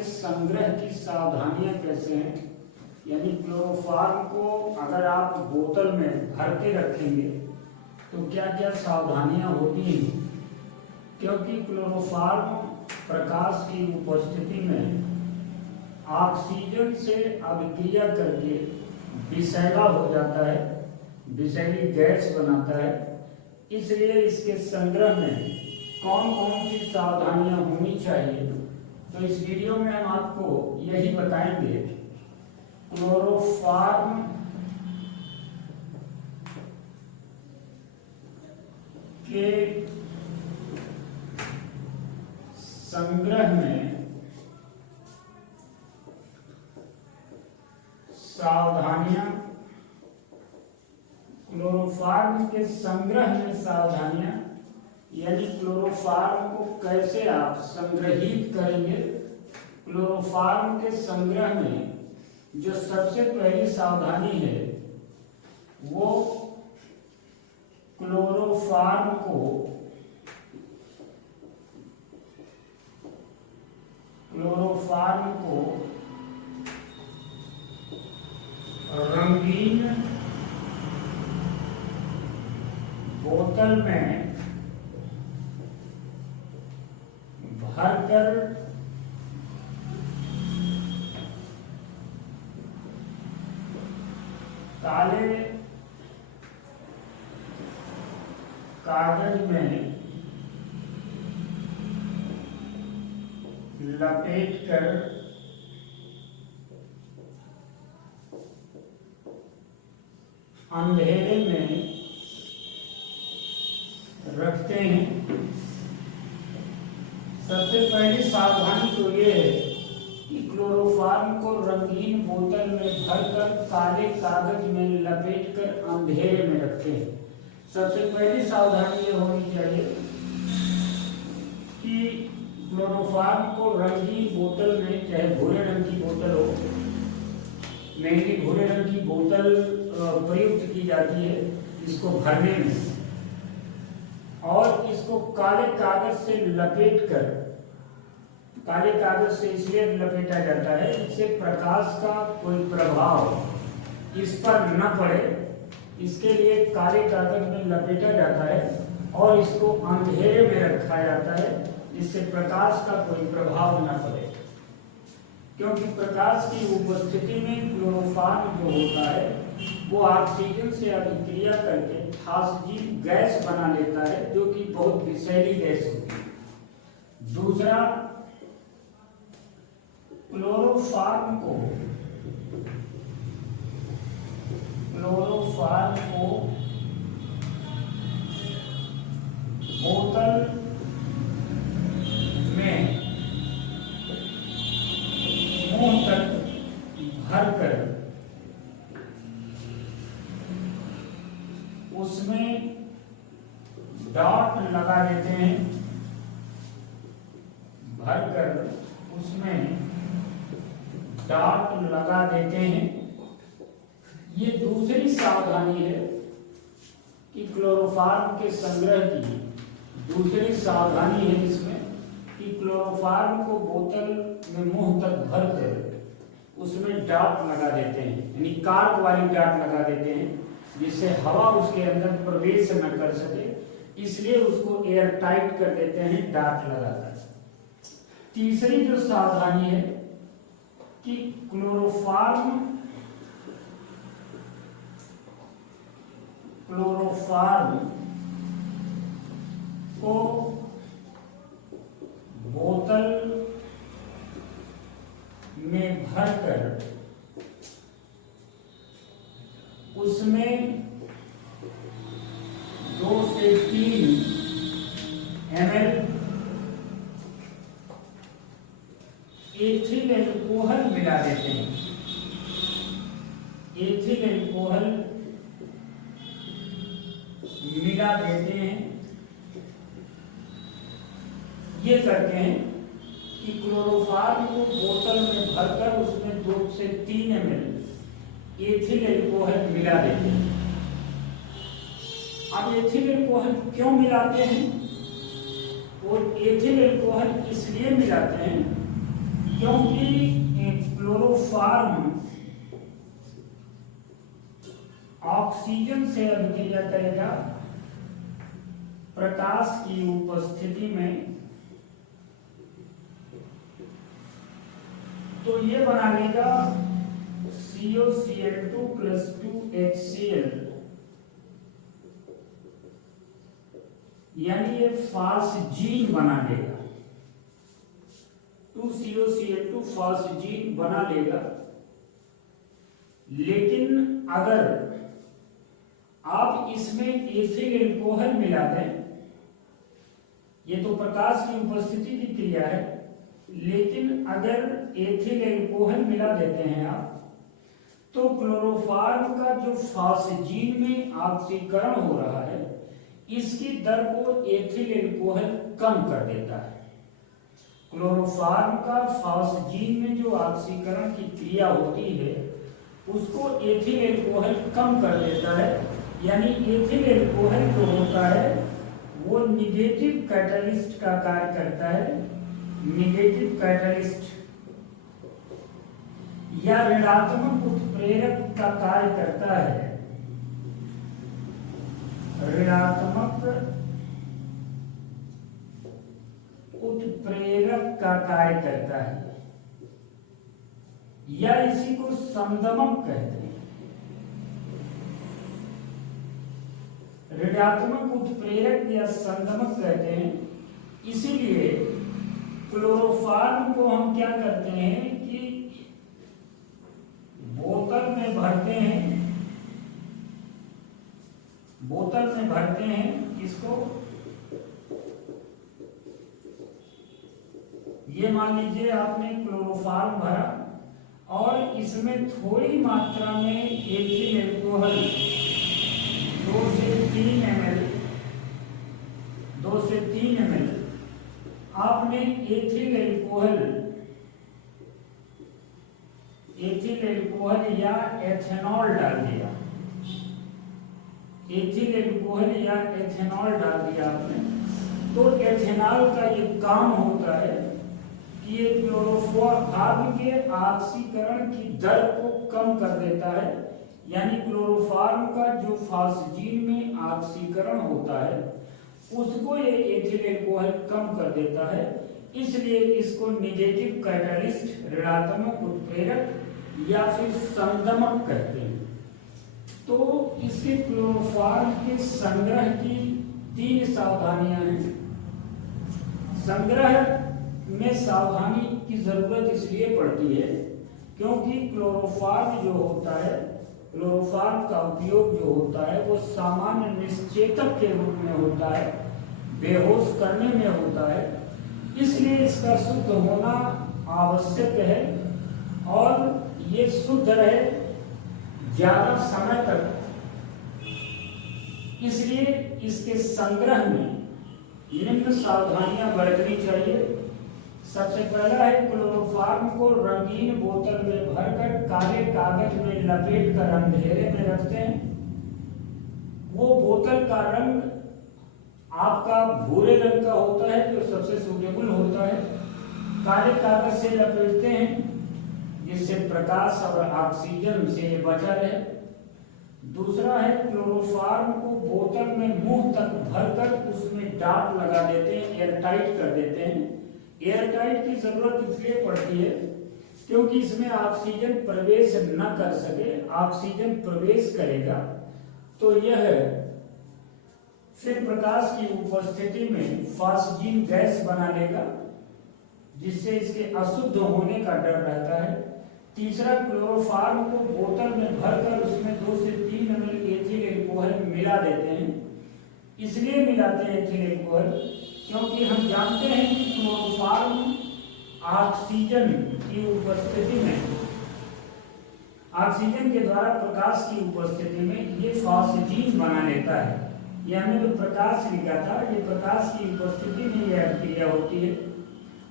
के संग्रह की सावधानियां कैसे हैं, यानी क्लोरोफॉर्म को अगर आप बोतल में भर के रखेंगे तो क्या क्या सावधानियां होती हैं, क्योंकि क्लोरोफॉर्म प्रकाश की उपस्थिति में ऑक्सीजन से अभिक्रिया करके विषैला हो जाता है, विषैली गैस बनाता है। इसलिए इसके संग्रह में कौन कौन सी सावधानियां होनी चाहिए, तो इस वीडियो में हम आपको यही बताएंगे। क्लोरोफॉर्म के संग्रह में सावधानियां, क्लोरोफॉर्म के संग्रह में सावधानियां, यानी क्लोरोफॉर्म को कैसे आप संग्रहित करेंगे। क्लोरोफॉर्म के संग्रह में जो सबसे पहली सावधानी है वो क्लोरोफॉर्म को रंगीन बोतल में भरकर काले कागज में लपेटकर अंधेरे में रखते हैं। सबसे पहली सावधानी तो ये है कि क्लोरोफॉर्म को रंगीन बोतल में भरकर काले कागज में लपेटकर अंधेरे में रखें। सबसे पहली सावधानी ये होनी चाहिए कि क्लोरोफॉर्म को रंगीन बोतल में, चाहे भूरे रंग की बोतल हो, मेनली भूरे रंग की बोतल प्रयुक्त की जाती है इसको भरने में, और इसको काले कागज से लपेटकर, काले कागज से इसलिए लपेटा जाता है इससे प्रकाश का कोई प्रभाव इस पर न पड़े, इसके लिए काले कागज में लपेटा जाता है और इसको अंधेरे में रखा जाता है जिससे प्रकाश का कोई प्रभाव न पड़े। क्योंकि प्रकाश की उपस्थिति में क्लोरोफॉर्म जो होता है वो ऑक्सीजन से अभिक्रिया करके ऑक्सीजन गैस बना लेता है जो कि बहुत विषैली गैस होती है। दूसरा, क्लोरोफॉर्म को बोतल में मुंह तक भरकर उसमें डॉट लगा देते हैं, भरकर उसमें डॉट लगा देते हैं। ये दूसरी सावधानी है कि क्लोरोफॉर्म के संग्रह की दूसरी सावधानी है इसमें कि क्लोरोफॉर्म को बोतल में मुंह तक भरकर उसमें डॉट लगा देते हैं, यानी कार्क वाली डॉट लगा देते हैं जिससे हवा उसके अंदर प्रवेश न कर सके, इसलिए उसको एयर टाइट कर देते हैं डॉट लगाकर। तीसरी जो सावधानी है कि क्लोरोफॉर्म को बोतल में भरकर उसमें 2 से 3 ml एथिल एल्कोहल मिला देते हैं। एथिल एल्कोहल मिला देते हैं। ये करते हैं कि क्लोरोफॉर्म को बोतल में भरकर उसमें 2 से 3 ml एथिल एल्कोहल मिला देते हैं। अब एथिल एल्कोहल क्यों मिलाते हैं? और एथिल एल्कोहल इसलिए मिलाते हैं क्योंकि क्लोरोफॉर्म ऑक्सीजन से अभिक्रिया करेगा प्रकाश की उपस्थिति में, तो ये बना लेगा COCl2 + 2HCl, यानी ये फास्जीन बना लेगा, 2COCl2 फास्जीन बना लेगा। लेकिन अगर आप इसमें एथिल एल्कोहल मिला दें, ये तो प्रकाश की उपस्थिति की क्रिया है, लेकिन अगर एथिल एल्कोहल मिला देते हैं आप, तो क्लोरोफॉर्म का जो फास्जीन में ऑक्सीकरण हो रहा है, इसकी दर को एथिल एल्कोहल कम कर देता है। क्लोरोफॉर्म का फास्जीन में जो ऑक्सीकरण की क्रिया होती है, उसको एथिल एल्कोहल कम कर देता है। यानी एथिल एल्कोहल जो होता है वो निगेटिव कैटलिस्ट का कार्य करता है, निगेटिव कैटलिस्ट या ऋणात्मक उत्प्रेरक का कार्य करता है, ऋणात्मक उत्प्रेरक का कार्य करता है, या इसी को संदमक कहते हैं। ऋणात्मक उत्प्रेरक या संदमक कहते हैं। इसीलिए क्लोरोफॉर्म को हम क्या करते हैं कि बोतल में भरते हैं, बोतल में भरते हैं इसको, ये मान लीजिए आपने क्लोरोफॉर्म भरा और इसमें थोड़ी मात्रा में एथिल एल्कोहल 2 से 3 ml, 2 से 3 ml आपने एथिल एल्कोहल या एथेनॉल डाल दिया, एथिल एल्कोहल या एथेनॉल डाल दिया आपने, तो एथेनॉल का ये काम होता है कि ये क्लोरोफॉर्म के ऑक्सीकरण की दर को कम कर देता है। यानी क्लोरोफॉर्म का जो फास्जीन में ऑक्सीकरण होता है उसको ये एथिल एल्कोहल कम कर देता है। इसलिए इसको निगेटिव कैटलिस्ट, ऋणात्मक उत्प्रेरक या फिर संदमक कहते हैं। तो इसके क्लोरोफॉर्म के संग्रह की 3 सावधानियां हैं। संग्रह में सावधानी की जरूरत इसलिए पड़ती है क्योंकि क्लोरोफॉर्म जो होता है, क्लोरोफॉर्म का उपयोग जो होता है वो सामान्य निश्चेतक के रूप में होता है, बेहोश करने में होता है। इसलिए इसका शुद्ध होना आवश्यक है और ये शुद्ध रहे ज्यादा समय तक। इसलिए इसके संग्रह में निम्न सावधानियां बरतनी चाहिए। सबसे पहला है क्लोरोफॉर्म को रंगीन बोतल में भरकर काले कागज में लपेट कर अंधेरे में रखते हैं। वो बोतल का रंग आपका भूरे रंग का होता है जो सबसे सूटेबल होता है। काले कागज से लपेटते हैं जिससे प्रकाश और ऑक्सीजन से बचा रहे। दूसरा है क्लोरोफॉर्म को बोतल में मुंह तक भरकर उसमें डाट लगा देते हैं, एयरटाइट कर देते हैं। एयरटाइट की जरूरत इसलिए पड़ती है क्योंकि इसमें ऑक्सीजन प्रवेश न कर सके। ऑक्सीजन प्रवेश करेगा तो यह फिर प्रकाश की उपस्थिति में फास्जीन गैस बना लेगा जिससे इसके अशुद्ध होने का डर रहता है। तीसरा, क्लोरोफॉर्म को बोतल में भरकर उसमें 2 से 3 ml एथिल एल्कोहल मिला देते हैं। इसलिए मिलाते हैं एथिल एल्कोहल क्योंकि हम जानते हैं कि क्लोरोफॉर्म ऑक्सीजन की उपस्थिति में, ऑक्सीजन के द्वारा प्रकाश की उपस्थिति में ये फास्जीन बना लेता है। ये हमने जो प्रकाश लिखा था, ये प्रकाश की उपस्थिति में यह क्रिया होती है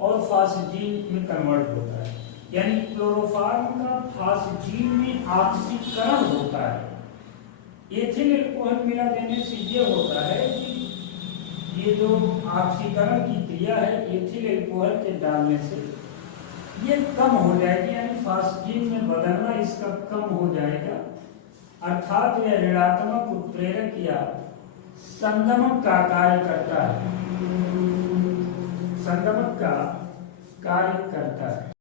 और फास्जीन में कन्वर्ट होता है। यानी क्लोरोफॉर्म का फास्जीन में ऑक्सीकरण होता है। एथिल एल्कोहल मिला देने से ये होता है कि ये जो ऑक्सीकरण की क्रिया है एथिल एल्कोहल के डालने से, ये कम हो जाएगी, यानी फास्किन में बदलना इसका कम हो जाएगा, अर्थात यह ऋणात्मक उत्प्रेरक या संगमक का कार्य करता है, संगमक का कार्य करता है।